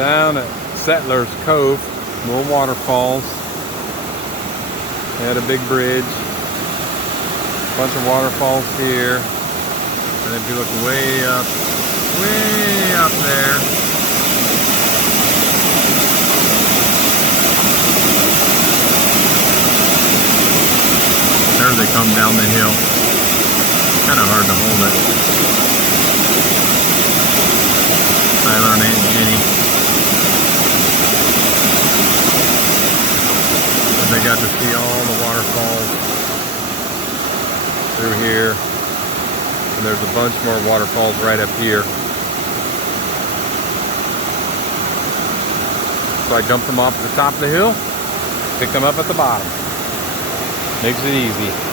Down at Settler's Cove, more waterfalls. They had a big bridge. Bunch of waterfalls here. And if you look way up there. There they come down the hill. Kind of hard to hold it. Tyler and Aunt Jenny. And they got to see all the waterfalls through here. And there's a bunch more waterfalls right up here. So I dumped them off at the top of the hill, picked them up at the bottom. Makes it easy.